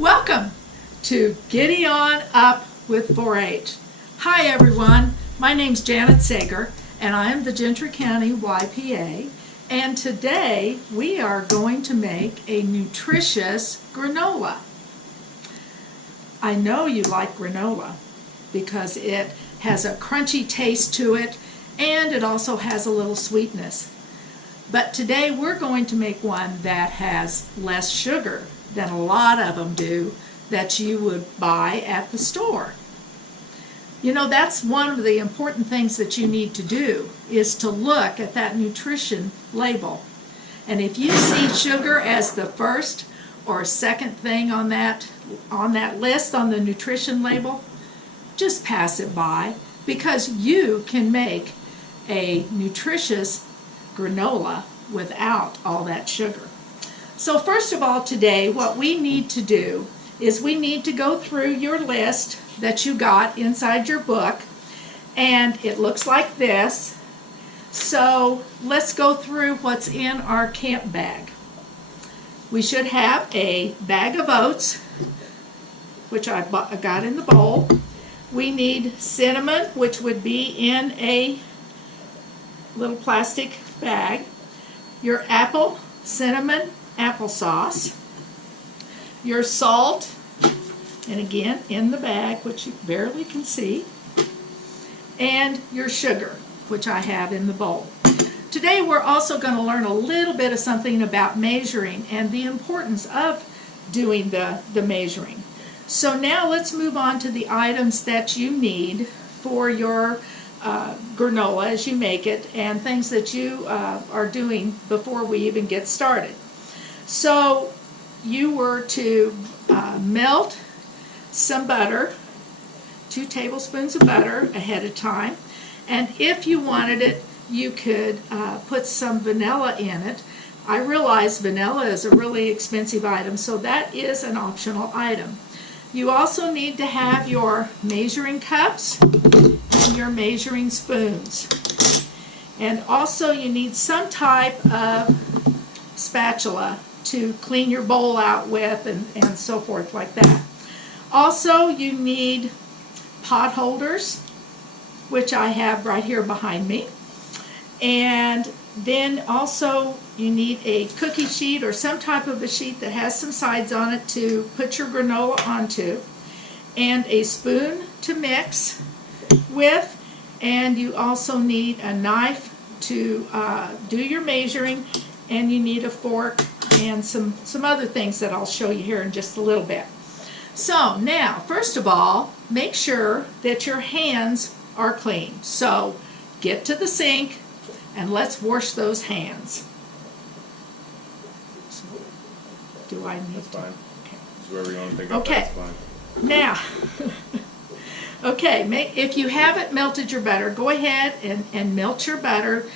Welcome to Giddy On Up with 4-H. Hi everyone, my name's Janet Sager and I am the Gentry County YPA, and today we are going to make a nutritious granola. I know you like granola because it has a crunchy taste to it and it also has a little sweetness. But today we're going to make one that has less sugar than a lot of them do that you would buy at the store. You know, that's one of the important things that you need to do, is to look at that nutrition label. And if you see sugar as the first or second thing on that list on the nutrition label, just pass it by, because you can make a nutritious granola without all that sugar. So first of all, today what we need to do is we need to go through your list that you got inside your book, and it looks like this. So let's go through what's in our camp bag. We should have a bag of oats, which I got in the bowl. We need cinnamon, which would be in a little plastic bag. Your apple, cinnamon, applesauce. Your salt, and again in the bag, which you barely can see. And your sugar, which I have in the bowl. Today we're also going to learn a little bit of something about measuring and the importance of doing the measuring. So now let's move on to the items that you need for your granola as you make it, and things that you are doing before we even get started. So you were to melt some butter, 2 tablespoons of butter ahead of time, and if you wanted it, you could put some vanilla in it. I realize vanilla is a really expensive item, so that is an optional item. You also need to have your measuring cups and your measuring spoons. And also you need some type of spatula to clean your bowl out with, and so forth like that. Also you need pot holders, which I have right here behind me. And then also you need a cookie sheet or some type of a sheet that has some sides on it to put your granola onto, and a spoon to mix with, and you also need a knife to do your measuring, and you need a fork and some other things that I'll show you here in just a little bit. So now, first of all, make sure that your hands are clean. So get to the sink and let's wash those hands. So, do I need That's to? fine. Okay. Just wherever you want to pick up, Okay. that's fine. Now, okay, if you haven't melted your butter, go ahead and melt your butter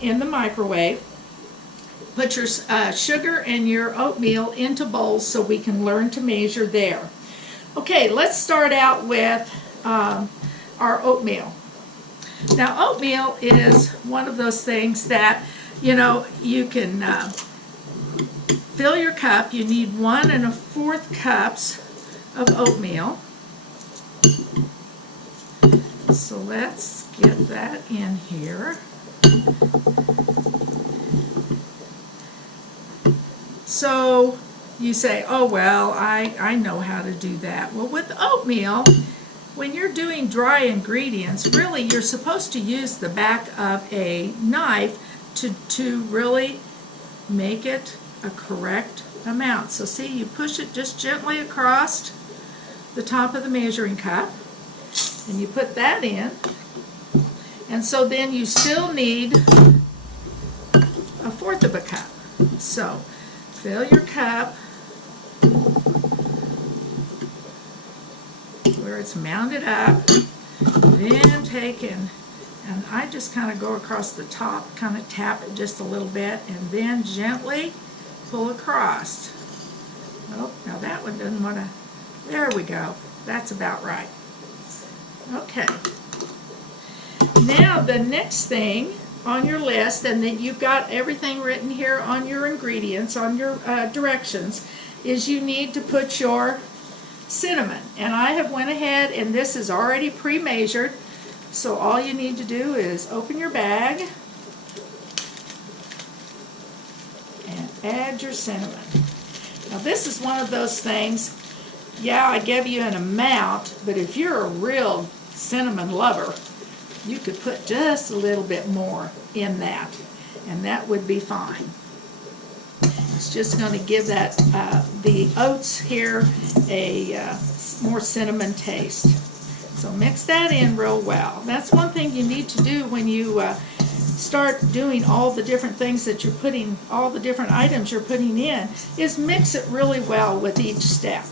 in the microwave. Put your sugar and your oatmeal into bowls so we can learn to measure there. Okay, let's start out with our oatmeal. Now, oatmeal is one of those things that, you know, you can fill your cup. You need 1 1/4 cups of oatmeal. So let's get that in here. So you say, oh well, I know how to do that. Well, with oatmeal, when you're doing dry ingredients, really you're supposed to use the back of a knife to really make it a correct amount. So see, you push it just gently across the top of the measuring cup, and you put that in. And so then you still need 1/4 of a cup. So fill your cup where it's mounded up, then take and I just kind of go across the top, kind of tap it just a little bit, and then gently pull across. Oh, now that one doesn't want to, there we go. That's about right. Okay. Now the next thing on your list, and then you've got everything written here on your ingredients, on your directions, is you need to put your cinnamon. And I have went ahead, and this is already pre-measured, so all you need to do is open your bag and add your cinnamon. Now this is one of those things, yeah, I gave you an amount, but if you're a real cinnamon lover, you could put just a little bit more in that, and that would be fine. It's just going to give that the oats here a more cinnamon taste. So mix that in real well. That's one thing you need to do when you start doing all the different things that you're putting, all the different items you're putting in, is mix it really well with each step.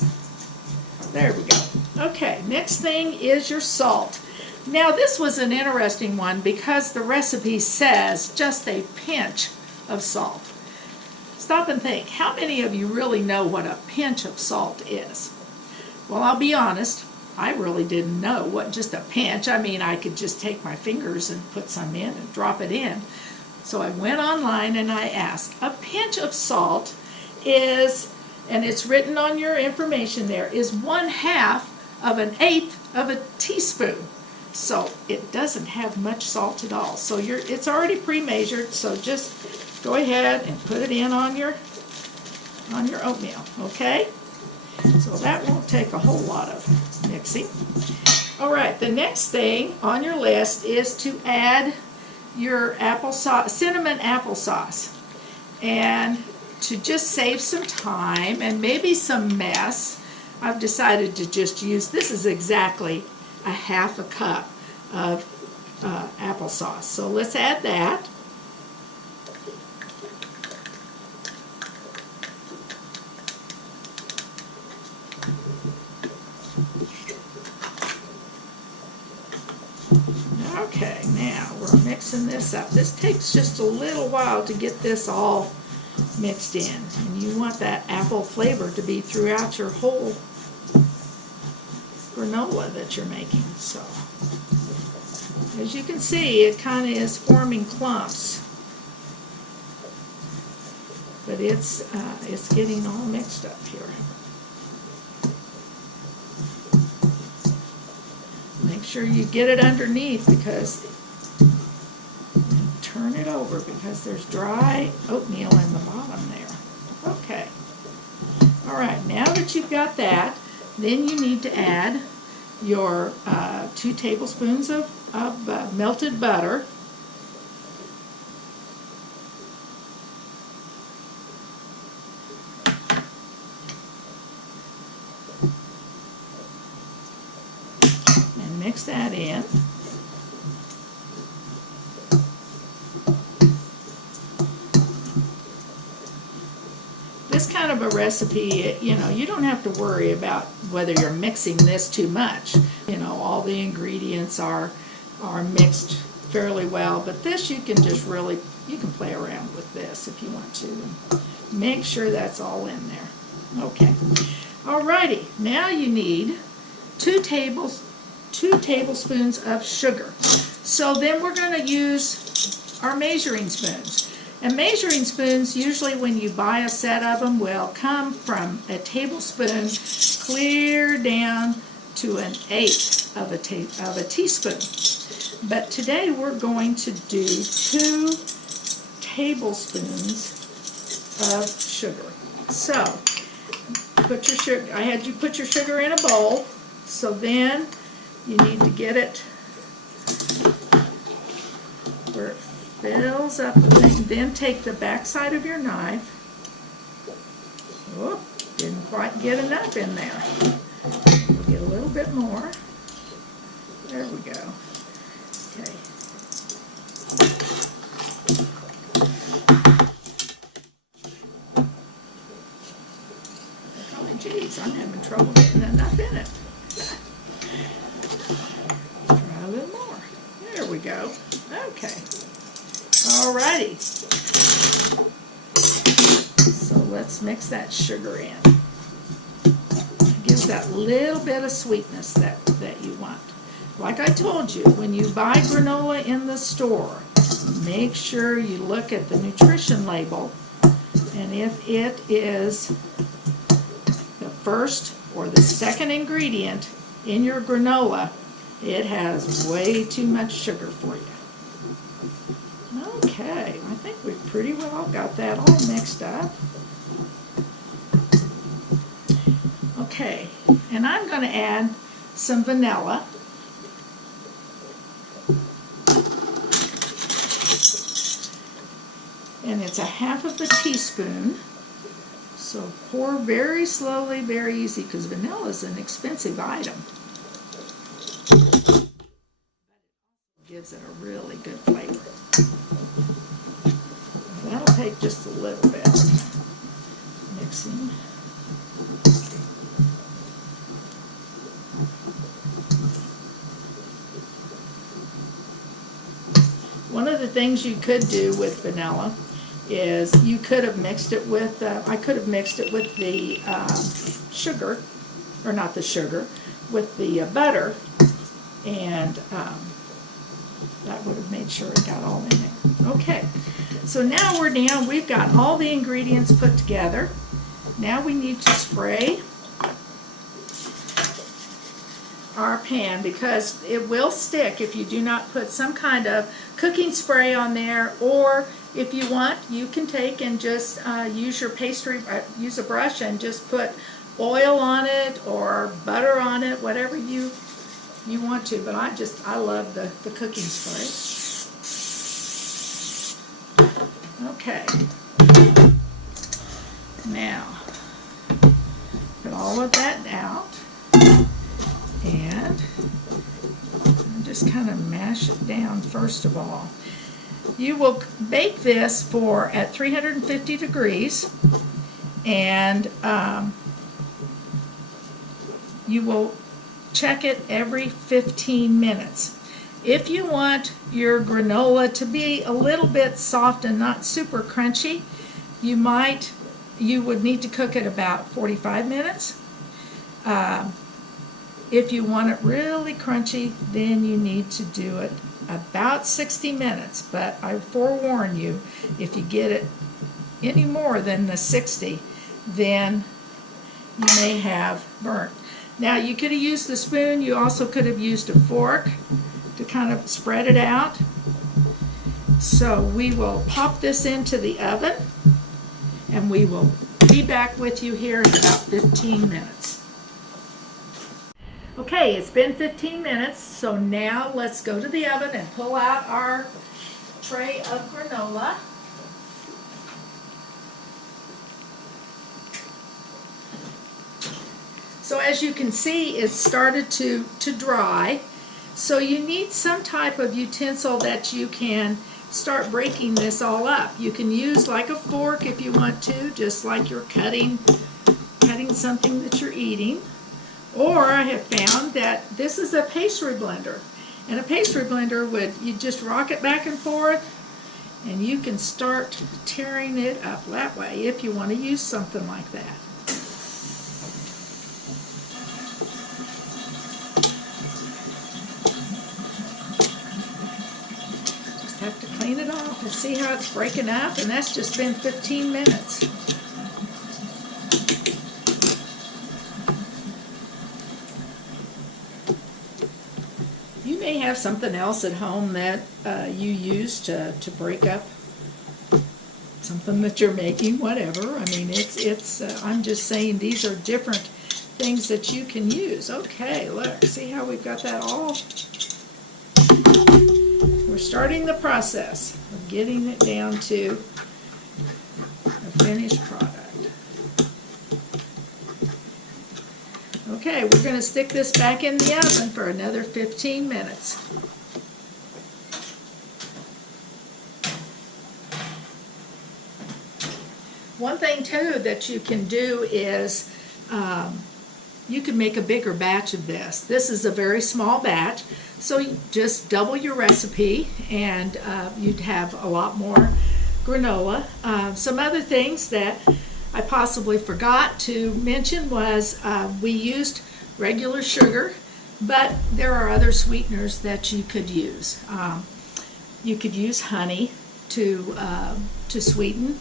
There we go. Okay, next thing is your salt. Now this was an interesting one because the recipe says just a pinch of salt. Stop and think, how many of you really know what a pinch of salt is? Well, I'll be honest, I really didn't know what just a pinch. I mean, I could just take my fingers and put some in and drop it in. So I went online and I asked, a pinch of salt is, and it's written on your information there, is 1/2 of an eighth of a teaspoon. So it doesn't have much salt at all. So it's already pre-measured, so just go ahead and put it in on your oatmeal, okay? So that won't take a whole lot of mixing. All right, the next thing on your list is to add your applesauce, cinnamon applesauce. And to just save some time and maybe some mess, I've decided to just use, this is exactly a 1/2 cup of applesauce. So let's add that. Okay, now we're mixing this up. This takes just a little while to get this all mixed in, and you want that apple flavor to be throughout your whole granola that you're making. So as you can see, it kind of is forming clumps, but it's getting all mixed up here. Make sure you get it underneath, because turn it over, because there's dry oatmeal in the bottom there. Okay. All right, now that you've got that, then you need to add your 2 tablespoons of melted butter. And mix that in. This kind of a recipe, you know, you don't have to worry about whether you're mixing this too much. You know, all the ingredients are mixed fairly well, but this you can just really, you can play around with this if you want to. Make sure that's all in there. Okay. Alrighty, now you need 2 tablespoons of sugar. So then we're going to use our measuring spoons. And measuring spoons, usually when you buy a set of them, will come from a tablespoon clear down to 1/8 of a teaspoon. But today we're going to do 2 tablespoons of sugar. So put your sugar, I had you put your sugar in a bowl, so then you need to get it where it fills up the thing. Then take the back side of your knife. Oh, didn't quite get enough in there. Get a little bit more. There we go. Okay. Oh, geez, I'm having trouble getting enough in it. Try a little more. There we go. Okay. Alrighty. So let's mix that sugar in. It gives that little bit of sweetness that you want. Like I told you, when you buy granola in the store, make sure you look at the nutrition label, and if it is first or the second ingredient in your granola, it has way too much sugar for you. Okay, I think we've pretty well got that all mixed up. Okay, and I'm going to add some vanilla. And it's a half of a teaspoon. So pour very slowly, very easy, because vanilla is an expensive item. Gives it a really good flavor. That'll take just a little bit mixing. One of the things you could do with vanilla is you could have mixed it with, I could have mixed it with the sugar, or not the sugar, with the butter, and that would have made sure it got all in there. Okay, so now we're down, we've got all the ingredients put together. Now we need to spray our pan, because it will stick if you do not put some kind of cooking spray on there, or if you want, you can take and just use your pastry, use a brush and just put oil on it or butter on it, whatever you want to, but I love the cooking spray. Okay. Now, put all of that out, and just kind of mash it down first of all. You will bake this at 350 degrees, and you will check it every 15 minutes. If you want your granola to be a little bit soft and not super crunchy, you would need to cook it about 45 minutes. If you want it really crunchy, then you need to do it about 60 minutes. But I forewarn you, if you get it any more than the 60, then you may have burnt. Now, you could have used the spoon. You also could have used a fork to kind of spread it out. So we will pop this into the oven, and we will be back with you here in about 15 minutes. Okay, it's been 15 minutes, so now let's go to the oven and pull out our tray of granola. So as you can see, it's started to dry. So you need some type of utensil that you can start breaking this all up. You can use like a fork if you want to, just like you're cutting something that you're eating. Or I have found that this is a pastry blender. And a pastry blender you just rock it back and forth, and you can start tearing it up that way if you want to use something like that. Just have to clean it off and see how it's breaking up, and that's just been 15 minutes. You may have something else at home that you use to break up something that you're making, whatever. I mean, I'm just saying these are different things that you can use. Okay, look, see how we've got that all? We're starting the process of getting it down to a finished product. Okay, we're going to stick this back in the oven for another 15 minutes. One thing too that you can do is you can make a bigger batch of this. This is a very small batch, so you just double your recipe, and you'd have a lot more granola. Some other things that I possibly forgot to mention was we used regular sugar, but there are other sweeteners that you could use. You could use honey to sweeten.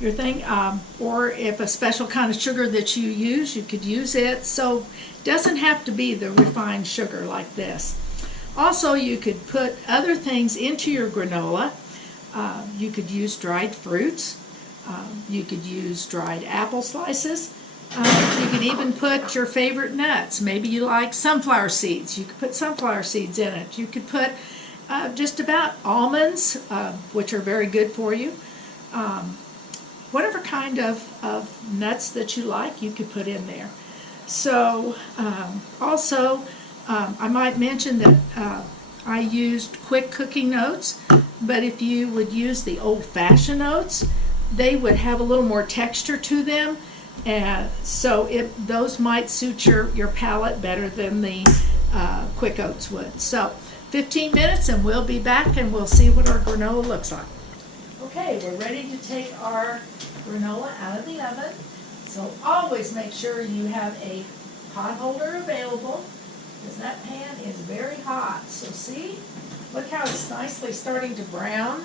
your thing, or if a special kind of sugar that you use, you could use it. So it doesn't have to be the refined sugar like this. Also, you could put other things into your granola. You could use dried fruits. You could use dried apple slices. You could even put your favorite nuts. Maybe you like sunflower seeds. You could put sunflower seeds in it. You could put just about almonds, which are very good for you. Whatever kind of nuts that you like, you could put in there. So also, I might mention that I used quick cooking oats, but if you would use the old-fashioned oats, they would have a little more texture to them, so those might suit your palate better than the quick oats would. So 15 minutes and we'll be back and we'll see what our granola looks like. Okay, we're ready to take our granola out of the oven. So always make sure you have a pot holder available, because that pan is very hot. So see, look how it's nicely starting to brown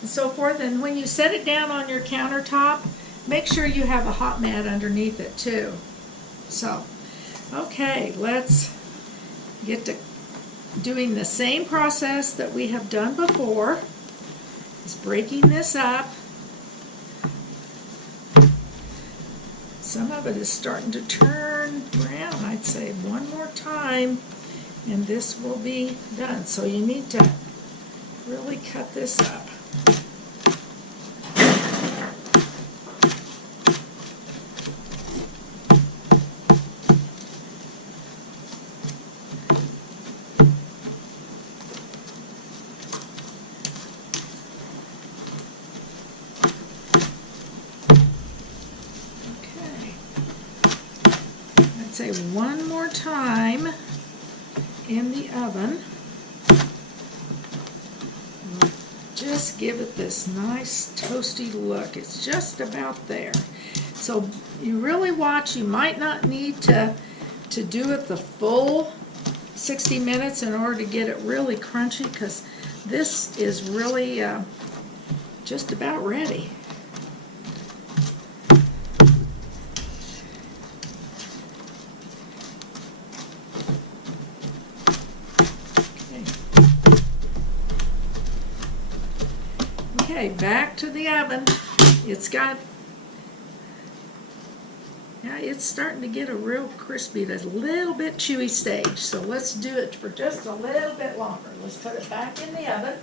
and so forth. And when you set it down on your countertop, make sure you have a hot mat underneath it too. So, okay, let's get to doing the same process that we have done before. Just breaking this up. Some of it is starting to turn brown. I'd say one more time and this will be done. So you need to really cut this up. Say one more time in the oven. Just give it this nice toasty look. It's just about there. So you really watch. You might not need to do it the full 60 minutes in order to get it really crunchy, because this is really just about ready. Okay, back to the oven. It's starting to get a real crispy, a little bit chewy stage. So let's do it for just a little bit longer. Let's put it back in the oven.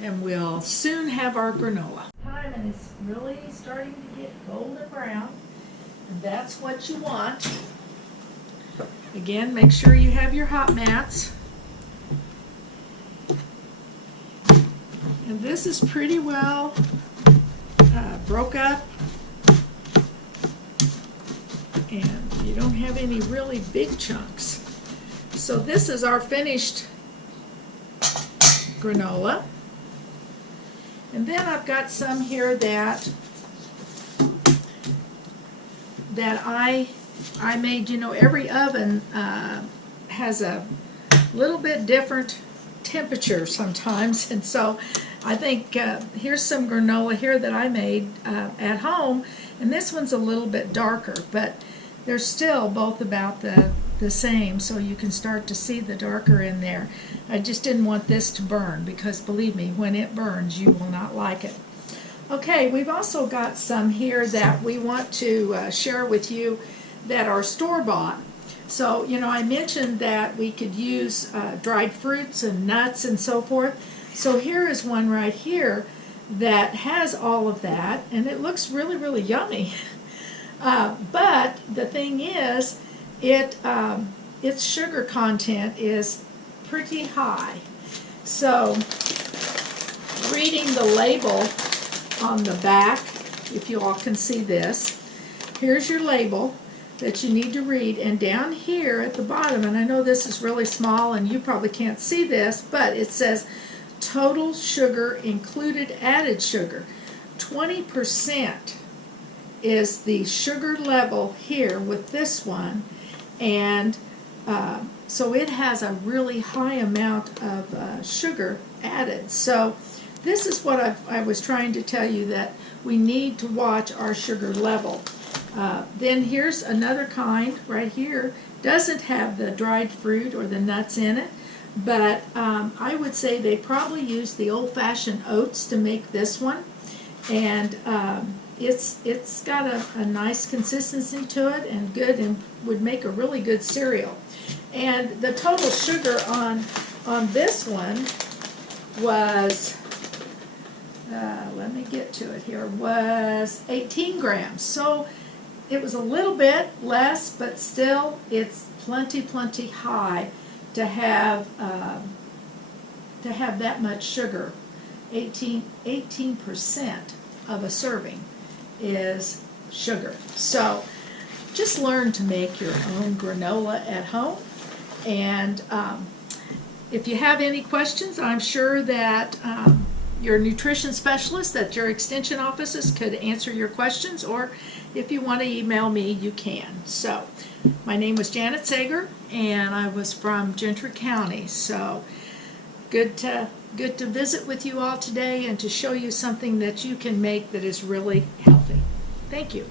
And we'll soon have our granola. And it's really starting to get golden brown, and that's what you want. Again, make sure you have your hot mats. And this is pretty well broke up, and you don't have any really big chunks. So this is our finished granola. And then I've got some here that I made. You know, every oven has a little bit different temperature sometimes, and so I think here's some granola here that I made at home, and this one's a little bit darker, but they're still both about the same, so you can start to see the darker in there. I just didn't want this to burn, because believe me, when it burns you will not like it. Okay, we've also got some here that we want to share with you that are store-bought. So, you know, I mentioned that we could use dried fruits and nuts and so forth. So here is one right here that has all of that, and it looks really, really yummy. But the thing is, its sugar content is pretty high. So reading the label on the back, if you all can see this, here's your label that you need to read, and down here at the bottom, and I know this is really small and you probably can't see this, but it says total sugar included added sugar. 20% is the sugar level here with this one, and So it has a really high amount of sugar added. So this is what I was trying to tell you, that we need to watch our sugar level. Then here's another kind right here. Doesn't have the dried fruit or the nuts in it, but I would say they probably use the old-fashioned oats to make this one, and it's got a nice consistency to it and good, and would make a really good cereal. And the total sugar on this one was, let me get to it here, was 18 grams. So it was a little bit less, but still it's plenty high to have that much sugar. 18% of a serving is sugar. So just learn to make your own granola at home. And if you have any questions, I'm sure that your nutrition specialist at your extension offices could answer your questions, or if you want to email me, you can. So my name was Janet Sager, and I was from Gentry County. So good to visit with you all today and to show you something that you can make that is really healthy. Thank you.